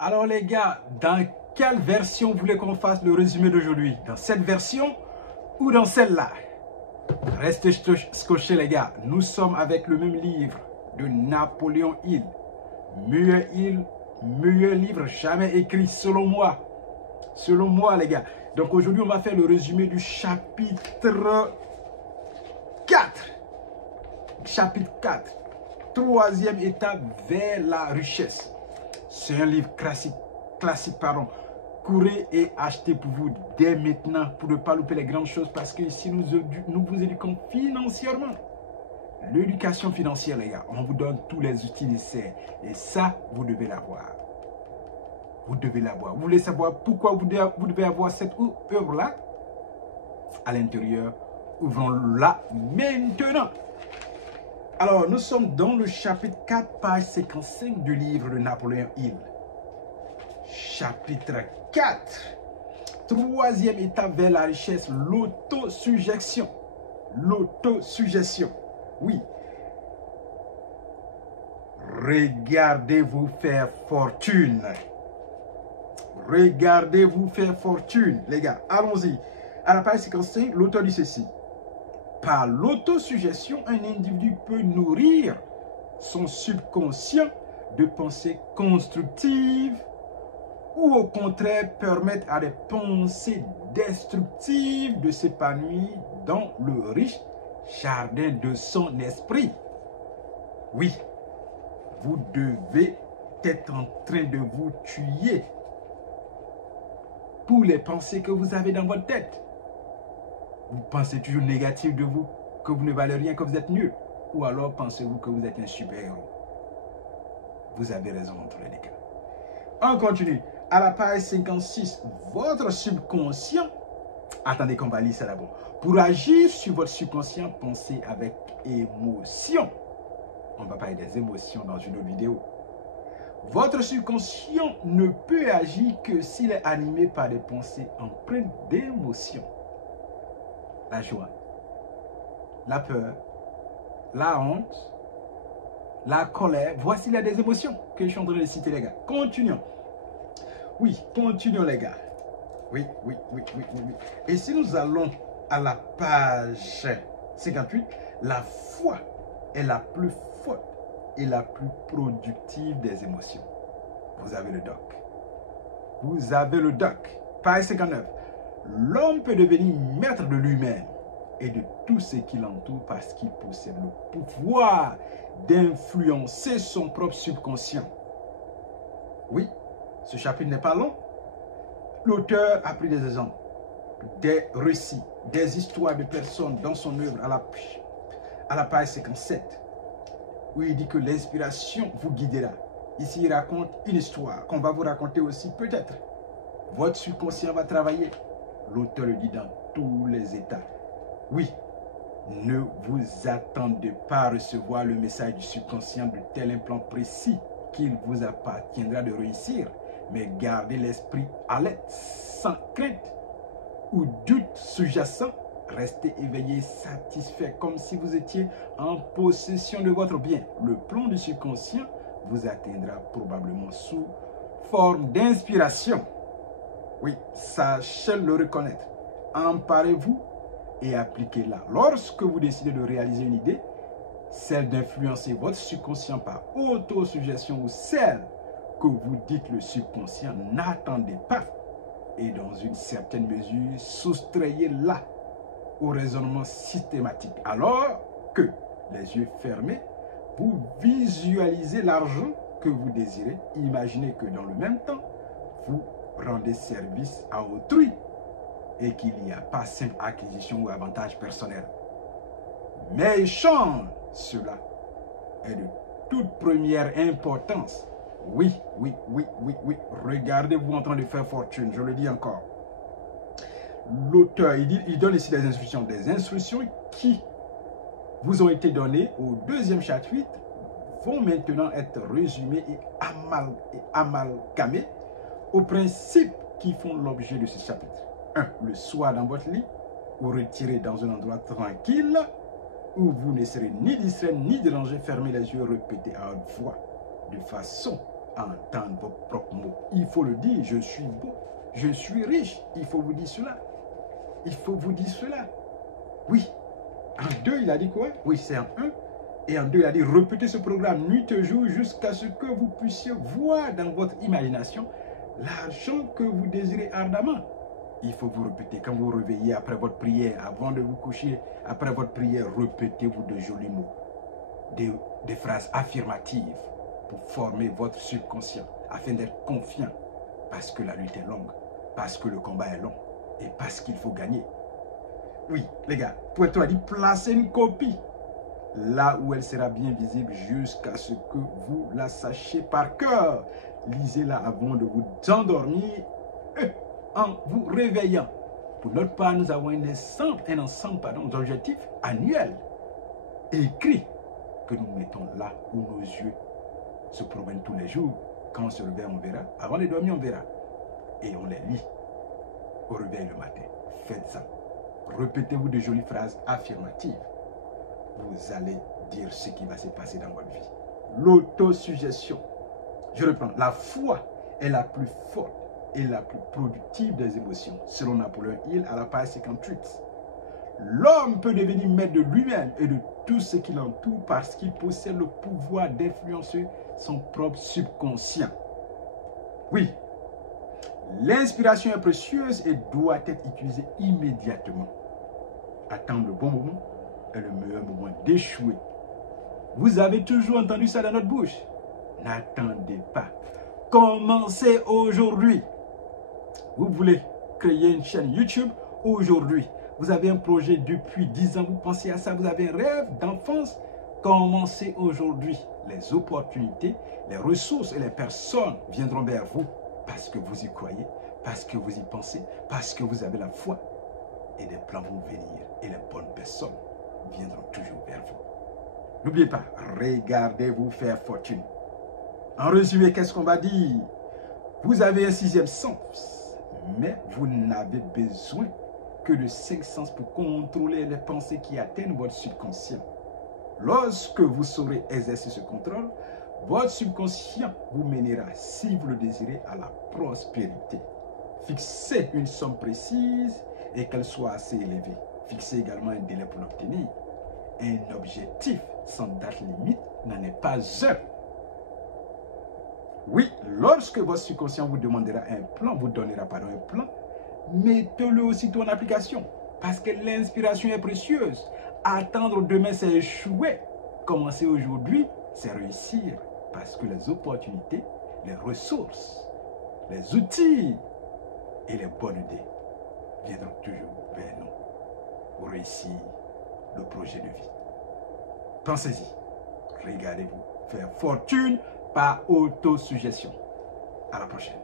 Alors les gars, dans quelle version vous voulez qu'on fasse le résumé d'aujourd'hui? Dans cette version ou dans celle-là? Restez scotchés les gars, nous sommes avec le même livre de Napoléon Hill. Meilleur livre jamais écrit selon moi. Selon moi les gars. Donc aujourd'hui on va faire le résumé du chapitre 4. Chapitre 4. Troisième étape vers la richesse. C'est un livre classique. Courez et achetez pour vous dès maintenant pour ne pas louper les grandes choses parce que ici nous vous éduquons financièrement. L'éducation financière les gars, on vous donne tous les outils nécessaires et ça vous devez l'avoir. Vous devez l'avoir. Vous voulez savoir pourquoi vous devez avoir cette œuvre-là? À l'intérieur, ouvrons-la maintenant. Alors, nous sommes dans le chapitre 4, page 55 du livre de Napoléon Hill. Chapitre 4. Troisième étape vers la richesse, l'autosuggestion. L'autosuggestion. Oui. Regardez-vous faire fortune. Regardez-vous faire fortune. Les gars, allons-y. À la page 55, l'auteur dit ceci. Par l'autosuggestion, un individu peut nourrir son subconscient de pensées constructives ou au contraire permettre à des pensées destructives de s'épanouir dans le riche jardin de son esprit. Oui, vous devez être en train de vous tuer pour les pensées que vous avez dans votre tête. Vous pensez toujours négatif de vous, que vous ne valez rien, que vous êtes nul. Ou alors pensez-vous que vous êtes un super-héros. Vous avez raison dans tous les cas. On continue. À la page 56, votre subconscient, attendez qu'on va lire ça d'abord. Pour agir sur votre subconscient, pensez avec émotion. On va parler des émotions dans une autre vidéo. Votre subconscient ne peut agir que s'il est animé par des pensées empreintes d'émotion. La joie, la peur, la honte, la colère. Voici là des émotions que je suis en train de citer les gars. Continuons. Oui, continuons les gars. Oui. Et si nous allons à la page 58, la foi est la plus forte et la plus productive des émotions. Vous avez le doc. Vous avez le doc. Page 59. L'homme peut devenir maître de lui-même et de tout ce qui l'entoure parce qu'il possède le pouvoir d'influencer son propre subconscient. Oui, ce chapitre n'est pas long. L'auteur a pris des exemples, des récits, des histoires de personnes dans son œuvre à la page 57, où il dit que l'inspiration vous guidera. Ici, il raconte une histoire qu'on va vous raconter aussi peut-être. Votre subconscient va travailler. L'auteur le dit dans tous les états. Oui, ne vous attendez pas à recevoir le message du subconscient de tel un plan précis qu'il vous appartiendra de réussir, mais gardez l'esprit alerte, sans crainte ou doute sous-jacent. Restez éveillé, satisfait, comme si vous étiez en possession de votre bien. Le plan du subconscient vous atteindra probablement sous forme d'inspiration. Oui, sachez le reconnaître. Emparez-vous et appliquez-la. Lorsque vous décidez de réaliser une idée, celle d'influencer votre subconscient par autosuggestion ou celle que vous dites le subconscient, n'attendez pas. Et dans une certaine mesure, soustrayez-la au raisonnement systématique. Alors que, les yeux fermés, vous visualisez l'argent que vous désirez. Imaginez que dans le même temps, vous rendez service à autrui et qu'il n'y a pas simple acquisition ou avantage personnel. Mais échange, cela est de toute première importance. Oui. Regardez-vous en train de faire fortune, je le dis encore. L'auteur, il donne ici des instructions qui vous ont été données au deuxième chapitre, vont maintenant être résumées et amalgamées aux principes qui font l'objet de ce chapitre. 1. Le soir dans votre lit, ou retiré dans un endroit tranquille, où vous ne serez ni distrait ni dérangé. Fermez les yeux, répétez à haute voix, de façon entendre vos propres mots. Il faut le dire, je suis beau, je suis riche. Il faut vous dire cela. Il faut vous dire cela. Oui. En 2, il a dit quoi? Oui, c'est en 1. Et en 2, il a dit, répétez ce programme nuit et jour jusqu'à ce que vous puissiez voir dans votre imagination l'argent que vous désirez ardemment. Il faut vous répéter quand vous vous réveillez après votre prière, avant de vous coucher, après votre prière, répétez-vous de jolis mots, des phrases affirmatives pour former votre subconscient, afin d'être confiant, parce que la lutte est longue, parce que le combat est long, et parce qu'il faut gagner. Oui, les gars, Puerto a dit, placez une copie là où elle sera bien visible jusqu'à ce que vous la sachiez par cœur. Lisez-la avant de vous endormir en vous réveillant. Pour notre part, nous avons un ensemble d'objectifs annuels écrits que nous mettons là où nos yeux se promènent tous les jours. Quand on se réveille, on verra. Avant de dormir, on verra. Et on les lit au réveil le matin. Faites ça. Répétez-vous de jolies phrases affirmatives. Vous allez dire ce qui va se passer dans votre vie. L'autosuggestion. Je reprends. La foi est la plus forte et la plus productive des émotions, selon Napoléon Hill à la page 58. L'homme peut devenir maître de lui-même et de tout ce qui l'entoure parce qu'il possède le pouvoir d'influencer son propre subconscient. Oui, l'inspiration est précieuse et doit être utilisée immédiatement. Attendre le bon moment est le meilleur moment d'échouer. Vous avez toujours entendu ça dans notre bouche. N'attendez pas. Commencez aujourd'hui. Vous voulez créer une chaîne YouTube aujourd'hui. Vous avez un projet depuis 10 ans, vous pensez à ça, vous avez un rêve d'enfance. Commencez aujourd'hui. Les opportunités, les ressources et les personnes viendront vers vous parce que vous y croyez, parce que vous y pensez, parce que vous avez la foi. Et des plans vont venir et les bonnes personnes viendront toujours vers vous. N'oubliez pas, regardez-vous faire fortune. En résumé, qu'est-ce qu'on va dire? Vous avez un 6e sens, mais vous n'avez besoin que de 5 sens pour contrôler les pensées qui atteignent votre subconscient. Lorsque vous saurez exercer ce contrôle, votre subconscient vous mènera, si vous le désirez, à la prospérité. Fixez une somme précise et qu'elle soit assez élevée. Fixez également un délai pour l'obtenir. Un objectif sans date limite n'en est pas un. Oui, lorsque votre subconscient vous demandera un plan, vous donnera un plan, mettez-le aussitôt en application. Parce que l'inspiration est précieuse. Attendre demain, c'est échouer. Commencer aujourd'hui, c'est réussir. Parce que les opportunités, les ressources, les outils et les bonnes idées viendront toujours vers nous pour réussir le projet de vie. Pensez-y. Regardez-vous faire fortune par autosuggestion. À la prochaine.